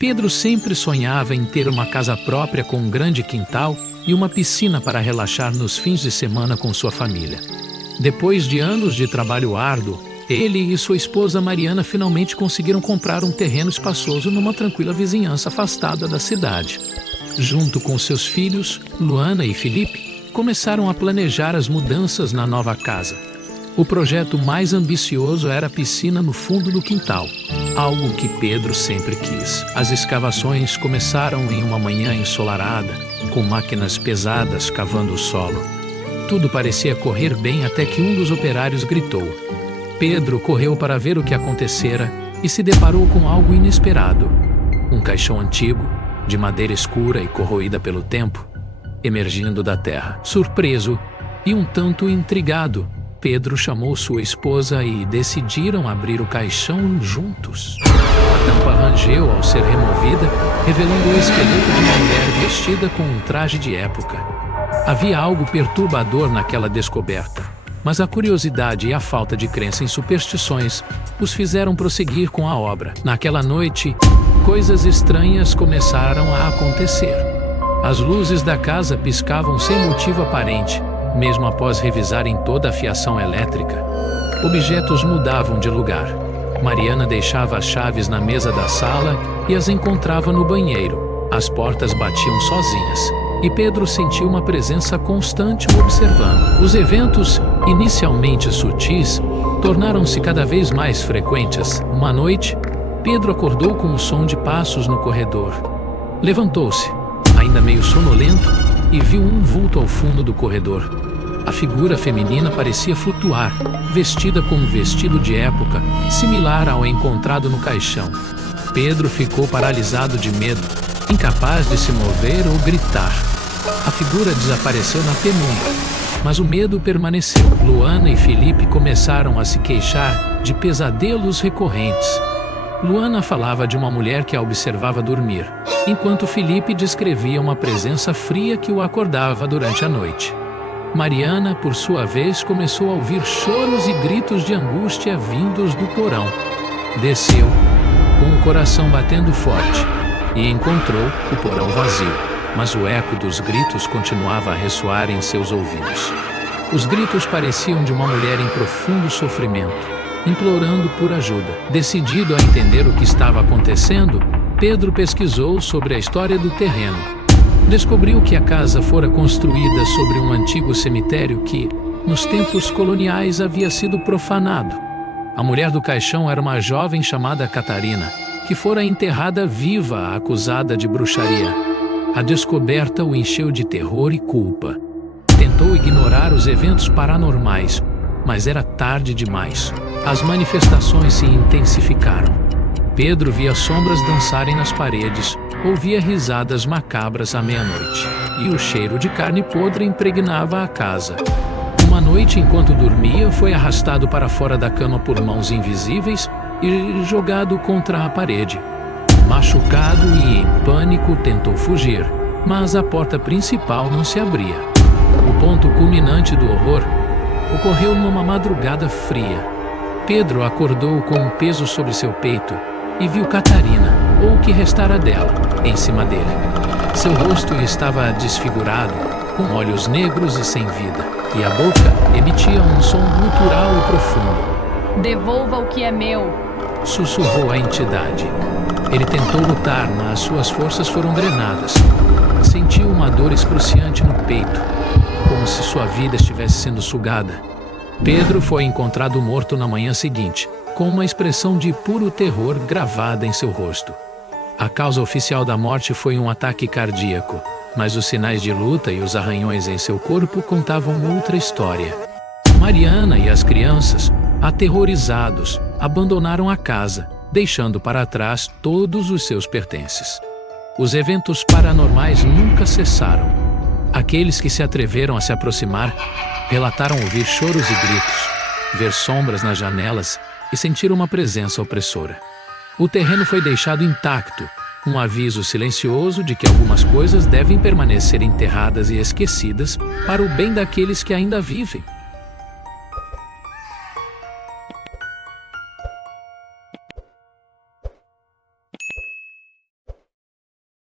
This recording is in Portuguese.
Pedro sempre sonhava em ter uma casa própria com um grande quintal e uma piscina para relaxar nos fins de semana com sua família. Depois de anos de trabalho árduo, ele e sua esposa Mariana finalmente conseguiram comprar um terreno espaçoso numa tranquila vizinhança afastada da cidade. Junto com seus filhos, Luana e Felipe, começaram a planejar as mudanças na nova casa. O projeto mais ambicioso era a piscina no fundo do quintal, algo que Pedro sempre quis. As escavações começaram em uma manhã ensolarada, com máquinas pesadas cavando o solo. Tudo parecia correr bem até que um dos operários gritou. Pedro correu para ver o que acontecera e se deparou com algo inesperado. Um caixão antigo, de madeira escura e corroída pelo tempo, emergindo da terra. Surpreso e um tanto intrigado, Pedro chamou sua esposa e decidiram abrir o caixão juntos. A tampa rangeu ao ser removida, revelando o esqueleto de uma mulher vestida com um traje de época. Havia algo perturbador naquela descoberta, mas a curiosidade e a falta de crença em superstições os fizeram prosseguir com a obra. Naquela noite, coisas estranhas começaram a acontecer. As luzes da casa piscavam sem motivo aparente, mesmo após revisarem toda a fiação elétrica. Objetos mudavam de lugar. Mariana deixava as chaves na mesa da sala e as encontrava no banheiro. As portas batiam sozinhas, e Pedro sentiu uma presença constante o observando. Os eventos, inicialmente sutis, tornaram-se cada vez mais frequentes. Uma noite, Pedro acordou com o som de passos no corredor. Levantou-se, ainda meio sonolento, e viu um vulto ao fundo do corredor. A figura feminina parecia flutuar, vestida com um vestido de época, similar ao encontrado no caixão. Pedro ficou paralisado de medo, incapaz de se mover ou gritar. A figura desapareceu na penumbra, mas o medo permaneceu. Luana e Felipe começaram a se queixar de pesadelos recorrentes. Luana falava de uma mulher que a observava dormir, enquanto Felipe descrevia uma presença fria que o acordava durante a noite. Mariana, por sua vez, começou a ouvir choros e gritos de angústia vindos do porão. Desceu, com o coração batendo forte, e encontrou o porão vazio, mas o eco dos gritos continuava a ressoar em seus ouvidos. Os gritos pareciam de uma mulher em profundo sofrimento, implorando por ajuda. Decidido a entender o que estava acontecendo, Pedro pesquisou sobre a história do terreno. Descobriu que a casa fora construída sobre um antigo cemitério que, nos tempos coloniais, havia sido profanado. A mulher do caixão era uma jovem chamada Catarina, que fora enterrada viva, acusada de bruxaria. A descoberta o encheu de terror e culpa. Tentou ignorar os eventos paranormais, mas era tarde demais. As manifestações se intensificaram. Pedro via sombras dançarem nas paredes, ouvia risadas macabras à meia-noite, e o cheiro de carne podre impregnava a casa. Uma noite, enquanto dormia, foi arrastado para fora da cama por mãos invisíveis e jogado contra a parede. Machucado e em pânico, tentou fugir, mas a porta principal não se abria. O ponto culminante do horror ocorreu numa madrugada fria. Pedro acordou com um peso sobre seu peito e viu Catarina, ou o que restara dela, em cima dele. Seu rosto estava desfigurado, com olhos negros e sem vida, e a boca emitia um som gutural e profundo. "Devolva o que é meu", sussurrou a entidade. Ele tentou lutar, mas suas forças foram drenadas. Sentiu uma dor excruciante no peito, como se sua vida estivesse sendo sugada. Pedro foi encontrado morto na manhã seguinte, com uma expressão de puro terror gravada em seu rosto. A causa oficial da morte foi um ataque cardíaco, mas os sinais de luta e os arranhões em seu corpo contavam outra história. Mariana e as crianças, aterrorizados, abandonaram a casa, deixando para trás todos os seus pertences. Os eventos paranormais nunca cessaram. Aqueles que se atreveram a se aproximar relataram ouvir choros e gritos, ver sombras nas janelas e sentir uma presença opressora. O terreno foi deixado intacto, um aviso silencioso de que algumas coisas devem permanecer enterradas e esquecidas para o bem daqueles que ainda vivem.